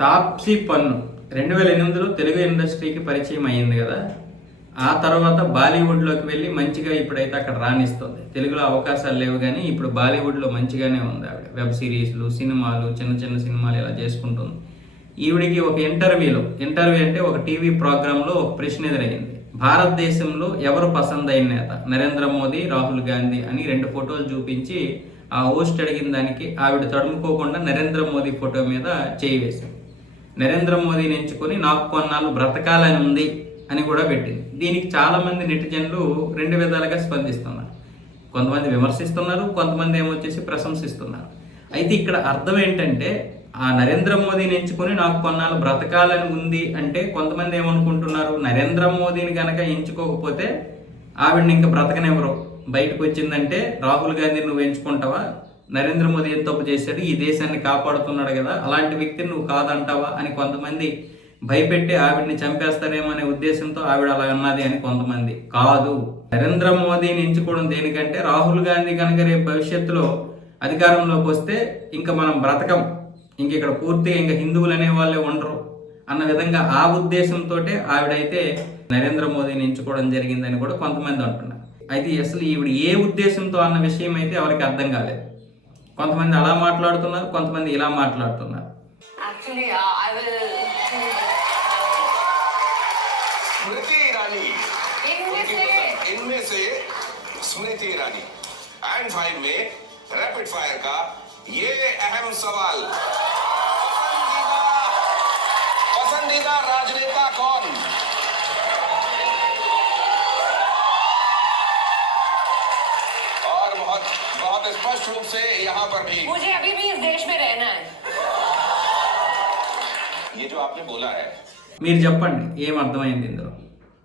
తాప్సీ పన్ను 2008లో తెలుగు ఇండస్ట్రీకి పరిచయం అయ్యింది కదా. ఆ తర్వాత బాలీవుడ్లోకి వెళ్ళి మంచిగా ఇప్పుడైతే అక్కడ రాణిస్తుంది. తెలుగులో అవకాశాలు లేవు కానీ ఇప్పుడు బాలీవుడ్లో మంచిగానే ఉంది ఆవిడ. వెబ్ సిరీస్లు, సినిమాలు, చిన్న చిన్న సినిమాలు ఇలా చేసుకుంటుంది. ఈవిడికి ఒక ఇంటర్వ్యూ అంటే ఒక టీవీ ప్రోగ్రాంలో ఒక ప్రశ్న ఎదురైంది. భారతదేశంలో ఎవరు పసందైన నేత, నరేంద్ర మోదీ, రాహుల్ గాంధీ అని 2 ఫోటోలు చూపించి ఆ హోస్ట్ అడిగిన దానికి ఆవిడ తడుముకోకుండా నరేంద్ర మోదీ ఫోటో మీద చేయి వేసింది. నరేంద్ర మోదీని ఎంచుకొని నాకు కొన్నాళ్ళు బ్రతకాలని ఉంది అని కూడా పెట్టింది. దీనికి చాలామంది నెటిజన్లు 2 విధాలుగా స్పందిస్తున్నారు. కొంతమంది విమర్శిస్తున్నారు, కొంతమంది ఏమొచ్చేసి ప్రశంసిస్తున్నారు. అయితే ఇక్కడ అర్థం ఏంటంటే, ఆ నరేంద్ర మోదీని ఎంచుకొని నాకు కొన్నాళ్ళు బ్రతకాలని ఉంది అంటే కొంతమంది ఏమనుకుంటున్నారు, నరేంద్ర మోదీని కనుక ఎంచుకోకపోతే ఆవిడని ఇంకా బ్రతకనివ్వరు. బయటకు వచ్చిందంటే రాహుల్ గాంధీని నువ్వు ఎంచుకుంటావా, నరేంద్ర మోదీ ఏం తప్పు చేశాడు, ఈ దేశాన్ని కాపాడుతున్నాడు కదా, అలాంటి వ్యక్తిని నువ్వు కాదంటావా అని కొంతమంది భయపెట్టి ఆవిడని చంపేస్తారేమో అనే ఉద్దేశంతో ఆవిడ అలా అన్నది అని కొంతమంది. కాదు, నరేంద్ర మోదీని ఎంచుకోవడం దేనికంటే రాహుల్ గాంధీ కనుక రేపు భవిష్యత్తులో అధికారంలోకి వస్తే ఇంకా మనం బ్రతకం, ఇంక ఇక్కడ పూర్తిగా ఇంకా హిందువులు అనే వాళ్ళే ఉండరు అన్న విధంగా ఆ ఉద్దేశంతో ఆవిడైతే నరేంద్ర మోదీని ఎంచుకోవడం జరిగిందని కూడా కొంతమంది అంటున్నారు. అయితే అసలు ఈవిడ ఏ ఉద్దేశంతో అన్న విషయం అయితే ఎవరికి అర్థం కాలేదు. కొంతమంది అలా మాట్లాడుతున్నారు, కొంతమంది ఇలా మాట్లాడుతున్నారు. स्मृति ईरानी इनमें से स्मृति ईरानी एंड 5 में रैपिड फायर का ये अहम सवाल, पसंदीदा राजनेता कौन? और बहुत बहुत स्पष्ट रूप से यहाँ पर भी मुझे अभी भी इस देश में रहना है. ये जो आपने बोला है, మీరు చెప్పండి ఏం అర్థమైంది ఇందులో?